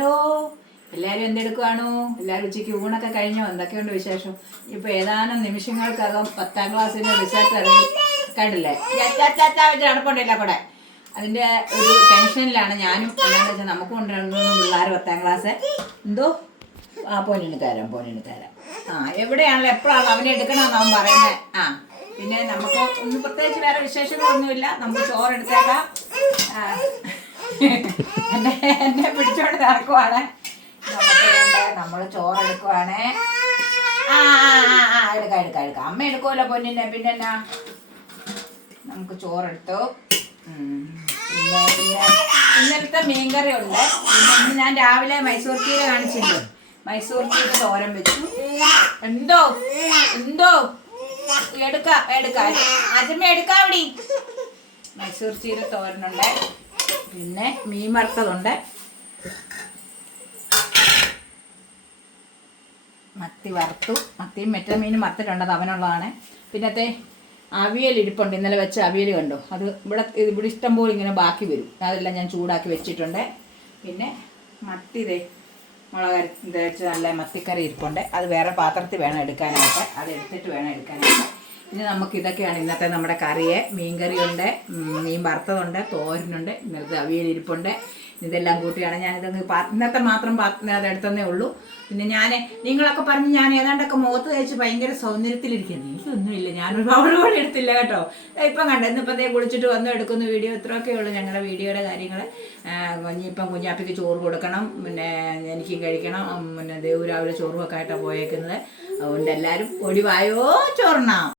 Hello, എല്ലാവരും എന്തെടുക്കുവാണോ? എല്ലാവരും ഉച്ചയ്ക്ക് ഊണൊക്കെ കഴിഞ്ഞോ? എന്തൊക്കെയുണ്ട് വിശേഷം? ഇപ്പോൾ ഏതാനും നിമിഷങ്ങൾക്കകം 10ാം ക്ലാസ്സിൻ്റെ റിസൾട്ട് അറിയും. കണ്ടില്ലേ? വെച്ച് നടപ്പുണ്ടല്ലോ കൂടെ. അതിൻ്റെ ഒരു ടെൻഷനിലാണ് ഞാനും. എന്താണെന്ന് വെച്ചാൽ നമുക്കും ഉണ്ടായിരുന്നു പിള്ളേർ 10ാം ക്ലാസ്. എന്തോ പോനിന് തരാം. എവിടെയാണല്ലോ എപ്പോഴാണ് അവനെ എടുക്കണമെന്ന് അവൻ പറയുന്നത്. പിന്നെ നമുക്ക് ഒന്നും പ്രത്യേകിച്ച് വേറെ വിശേഷങ്ങളൊന്നുമില്ല. നമുക്ക് ചോറെടുത്തേക്കാം. എന്നെ പിടിച്ചോണ്ട് നടക്കുവാണ്. നമ്മൾ ചോറെടുക്കുവാണ്. എടുക്കാം. അമ്മ എടുക്കുമല്ലോ പൊന്നിനെ. പിന്നെ എന്നാ നമുക്ക് ചോറെടുത്തു. പിന്നെ ഇന്നലത്തെ മീൻകറി ഉണ്ട്. പിന്നെ ഇന്ന് ഞാൻ രാവിലെ മൈസൂർ ചീര കാണിച്ചില്ലേ? മൈസൂർ ചീര തോരൻ വെച്ചു. എന്തോ എടുക്കാം അജമ്മ എടുക്കാം അവിടെ. മൈസൂർ ചീര തോരനുണ്ട്. പിന്നെ മീൻ വറുത്തതുണ്ട്. മത്തി വറുത്തു. മത്തിയും മറ്റേ മീനും വറുത്തിട്ടുണ്ട്. അത് അവനുള്ളതാണ്. പിന്നത്തെ അവിയൽ ഇരിപ്പുണ്ട്. ഇന്നലെ വെച്ച അവിയൽ കണ്ടോ? അത് ഇവിടെ ഇഷ്ടംപോലെ ഇങ്ങനെ ബാക്കി വരും. അതെല്ലാം ഞാൻ ചൂടാക്കി വെച്ചിട്ടുണ്ട്. പിന്നെ മത്തി മുളക് തേച്ച് നല്ല മത്തിക്കറി ഇരിപ്പുണ്ട്. അത് വേറെ പാത്രത്തിൽ വേണം എടുക്കാനായിട്ട്. അത് എടുത്തിട്ട് വേണം എടുക്കാനായിട്ട്. ഇനി നമുക്ക് ഇതൊക്കെയാണ് ഇന്നത്തെ നമ്മുടെ കറിയെ. മീൻകറിയുണ്ട്, മീൻ വറുത്തതുണ്ട്, തോരനുണ്ട്, ഇന്നലത്തെ അവിയൽ ഇരിപ്പുണ്ട്. ഇതെല്ലാം കൂട്ടിയാണ് ഞാനിതൊന്ന് ഇന്നത്തെ മാത്രം അതെടുത്തതേ ഉള്ളൂ. പിന്നെ നിങ്ങളൊക്കെ പറഞ്ഞ് ഞാൻ ഏതാണ്ടൊക്കെ മുഖത്ത് തേച്ച് ഭയങ്കര സൗന്ദര്യത്തിലിരിക്കുന്നു. എനിക്കൊന്നുമില്ല, ഞാനൊരു പൗഡർ എടുത്തില്ല കേട്ടോ. ഇപ്പം കണ്ടു. ഇന്നിപ്പം കുളിച്ചിട്ട് വന്ന് എടുക്കുന്ന വീഡിയോ ഇത്രയൊക്കെ ഉള്ളൂ ഞങ്ങളുടെ വീഡിയോയുടെ കാര്യങ്ങൾ. ഇനിയിപ്പം കുഞ്ഞാപ്പിക്ക് ചോറ് കൊടുക്കണം. പിന്നെ എനിക്കും കഴിക്കണം. പിന്നെ ദേവു രാവിലെ ചോറുമൊക്കെ ആയിട്ടാണ് പോയേക്കുന്നത്. അതുകൊണ്ട് എല്ലാവരും ഒടിവായോ ചോറിനാം.